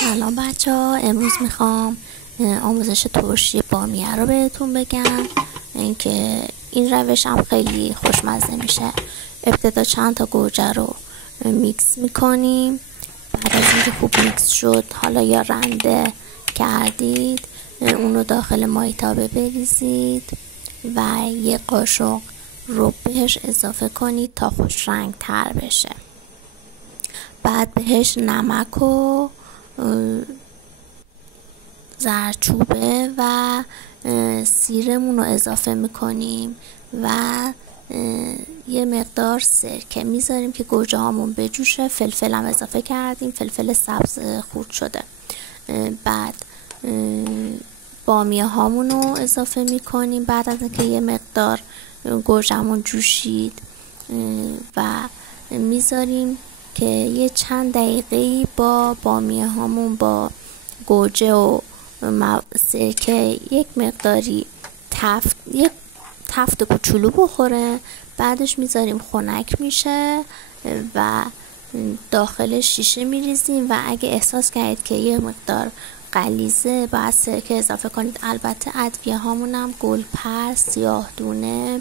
سلام بچه ها، امروز میخوام آموزش ترشی بامیه رو بهتون بگم. اینکه این روش هم خیلی خوشمزه میشه. ابتدا چند تا گوجه رو میکس میکنیم. بعد از اینکه خوب میکس شد، حالا یا رنده کردید، اونو داخل مایتابه بریزید و یه قاشق رو بهش اضافه کنید تا خوش رنگ تر بشه. بعد بهش نمک و زردچوبه و سیرمون رو اضافه میکنیم و یه مقدار سرکه میذاریم که گوجه هامون بجوشه. فلفل هم اضافه کردیم، فلفل سبز خورد شده. بعد بامیه هامون رو اضافه میکنیم بعد از اینکه یه مقدار گوجهمون جوشید و میذاریم که یه چند دقیقه با بامیه هامون با گوجه و سرکه یک مقداری یک تفت کوچولو بخوره. بعدش میذاریم خنک میشه و داخل شیشه میریزیم و اگه احساس کردید که یه مقدار غلیظه باید سرکه اضافه کنید. البته ادویه هامون هم گلپر، سیاه دونه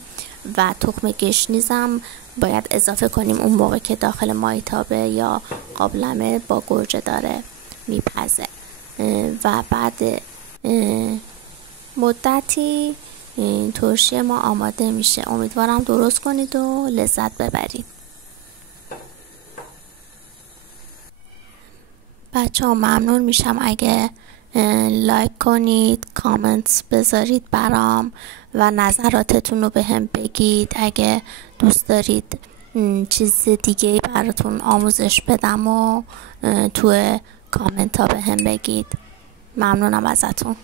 و تخم گشنیز هم باید اضافه کنیم اون موقع که داخل مایتابه یا قابلمه با گوجه داره میپزه. و بعد مدتی ترشی ما آماده میشه. امیدوارم درست کنید و لذت ببرید. بچه ها ممنون میشم اگه لایک کنید، کامنت بذارید برام و نظراتتون رو به هم بگید. اگه دوست دارید چیز دیگه براتون آموزش بدم و تو کامنت ها به هم بگید. ممنونم ازتون.